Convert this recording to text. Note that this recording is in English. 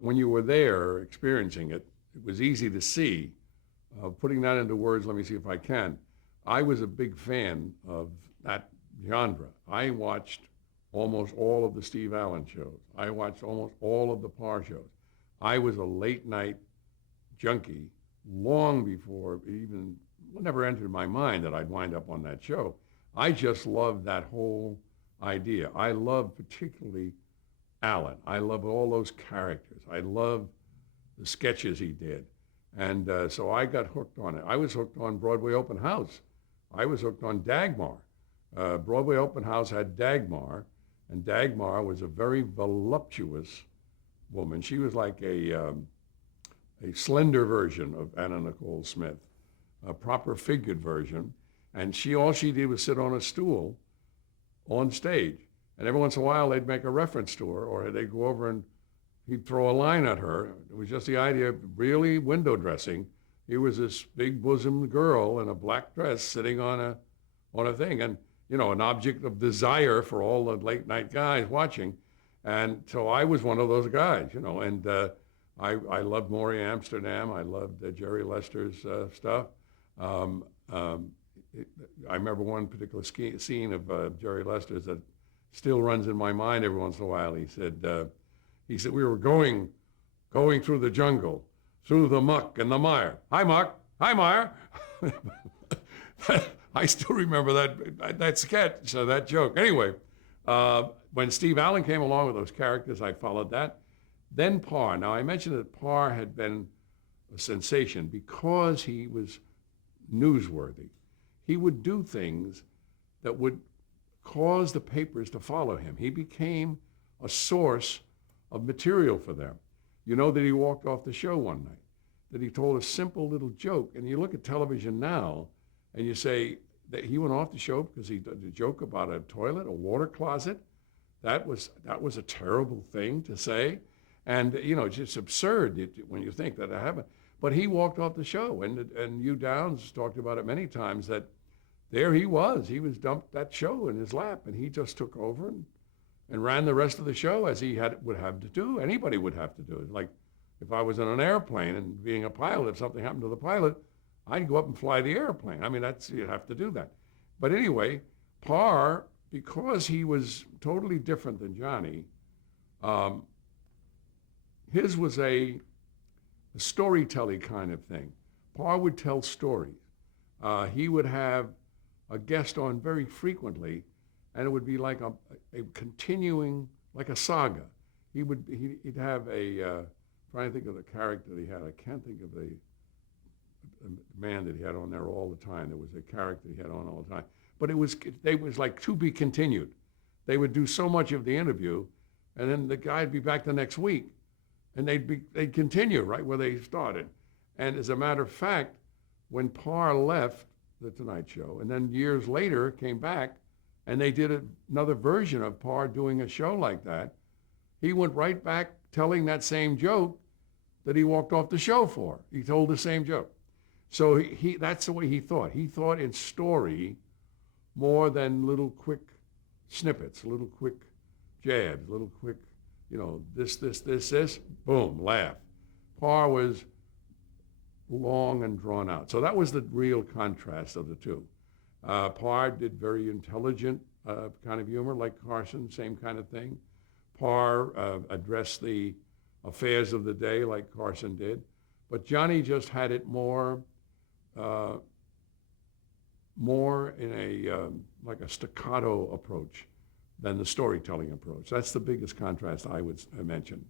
when you were there experiencing it, it was easy to see. Putting that into words, let me see if I can. I was a big fan of that genre. I watched almost all of the Steve Allen shows. I watched almost all of the Parr shows. I was a late night junkie long before it even never entered my mind that I'd wind up on that show. I just loved that whole idea. I love particularly Allen. I love all those characters. I love the sketches he did. And so I got hooked on it. I was hooked on Broadway Open House. I was hooked on Dagmar. Broadway Open House had Dagmar, and Dagmar was a very voluptuous woman. She was like a slender version of Anna Nicole Smith, a proper figured version. And all she did was sit on a stool on stage. And every once in a while, they'd make a reference to her, or they'd go over and he'd throw a line at her. It was just the idea of really window dressing. Here was this big bosomed girl in a black dress sitting on a thing, and an object of desire for all the late night guys watching. And so I was one of those guys, and I loved Maury Amsterdam. I loved Jerry Lester's stuff. I remember one particular scene of Jerry Lester's that still runs in my mind every once in a while. He said we were going through the jungle, through the muck and the mire. Hi, muck. Hi, mire. I still remember that sketch, so that joke. Anyway, when Steve Allen came along with those characters, I followed that. Then Parr. Now, I mentioned that Parr had been a sensation because he was newsworthy. He would do things that would cause the papers to follow him. He became a source of material for them. You know that he walked off the show one night, that he told a simple little joke, and you look at television now, and you say that he went off the show because he did a joke about a toilet, a water closet. That was a terrible thing to say, and it's just absurd when you think that happened. But he walked off the show, and Hugh Downs talked about it many times, that there he was dumped that show in his lap, and he just took over and ran the rest of the show as he would have to do. Anybody would have to do it. Like if I was in an airplane and being a pilot, if something happened to the pilot, I'd go up and fly the airplane. I mean, you'd have to do that. But anyway, Parr, because he was totally different than Johnny, his was a storytelling kind of thing. Parr would tell stories. He would have a guest on very frequently, and it would be like a continuing, like a saga. He'd have trying to think of the character that he had. I can't think of the man that he had on there all the time. There was a character he had on all the time. But it was like to be continued. They would do so much of the interview, and then the guy'd be back the next week, and they'd continue right where they started. And as a matter of fact, when Parr left The Tonight Show, and then years later came back, and they did another version of Parr doing a show like that, he went right back telling that same joke that he walked off the show for. He told the same joke. So that's the way he thought. He thought in story more than little quick snippets, little quick jabs, little quick, this, boom, laugh. Parr was long and drawn out. So that was the real contrast of the two. Parr did very intelligent kind of humor, like Carson, same kind of thing. Parr addressed the affairs of the day like Carson did. But Johnny just had it more in like a staccato approach than the storytelling approach. That's the biggest contrast I would mention.